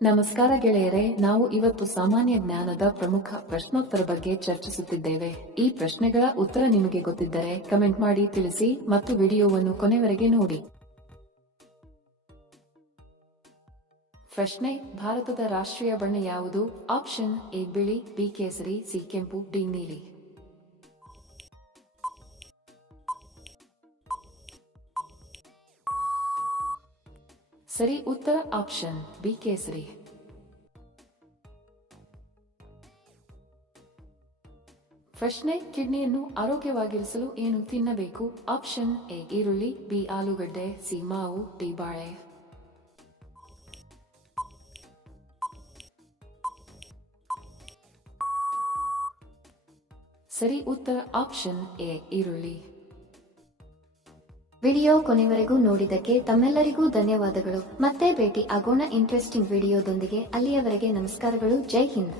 ನಮಸ್ಕಾರ ಗೆಳೆಯರೆ, ನಾವು ಇವತ್ತು ಸಾಮಾನ್ಯ ಜ್ಞಾನದ ಪ್ರಮುಖ ಪ್ರಶ್ನೋತ್ತರ ಬಗ್ಗೆ ಚರ್ಚಿಸುತ್ತಿದ್ದೇವೆ. ಈ ಪ್ರಶ್ನೆಗಳ ಉತ್ತರ ನಿಮಗೆ ಗೊತ್ತಿದ್ದರೆ ಕಮೆಂಟ್ ಮಾಡಿ ತಿಳಿಸಿ ಮತ್ತು ವಿಡಿಯೋವನ್ನು ಕೊನೆವರೆಗೆ ನೋಡಿ. ಪ್ರಶ್ನೆ: ಭಾರತದ ರಾಷ್ಟ್ರೀಯ ಬಣ್ಣ ಯಾವುದು? ಆಪ್ಷನ್ ಎ ಬಿಳಿ, ಬಿ ಕೇಸರಿ, ಸಿ ಕೆಂಪು, ಡಿ ನೀಲಿ. ಸರಿ ಉತ್ತರ ಆಪ್ಷನ್ ಬಿ ಕೇಸರಿ. ಪ್ರಶ್ನೆ: ಕಿಡ್ನಿಯನ್ನು ಆರೋಗ್ಯವಾಗಿರಿಸಲು ಏನು ತಿನ್ನಬೇಕು? ಆಪ್ಷನ್ ಎ ಈರುಳ್ಳಿ, ಬಿ ಆಲೂಗಡ್ಡೆ, ಸಿ ಮಾವು, ಡಿ ಬಾಳೆ. ಸರಿ ಉತ್ತರ ಆಪ್ಷನ್ ಎ ಈರುಳ್ಳಿ. ವಿಡಿಯೋ ಕೊನೆವರೆಗೂ ನೋಡಿದ್ದಕ್ಕೆ ತಮ್ಮೆಲ್ಲರಿಗೂ ಧನ್ಯವಾದಗಳು. ಮತ್ತೆ ಭೇಟಿ ಆಗೋಣ ಇಂಟ್ರೆಸ್ಟಿಂಗ್ ವಿಡಿಯೋದೊಂದಿಗೆ. ಅಲ್ಲಿಯವರೆಗೆ ನಮಸ್ಕಾರಗಳು. ಜೈ ಹಿಂದ್.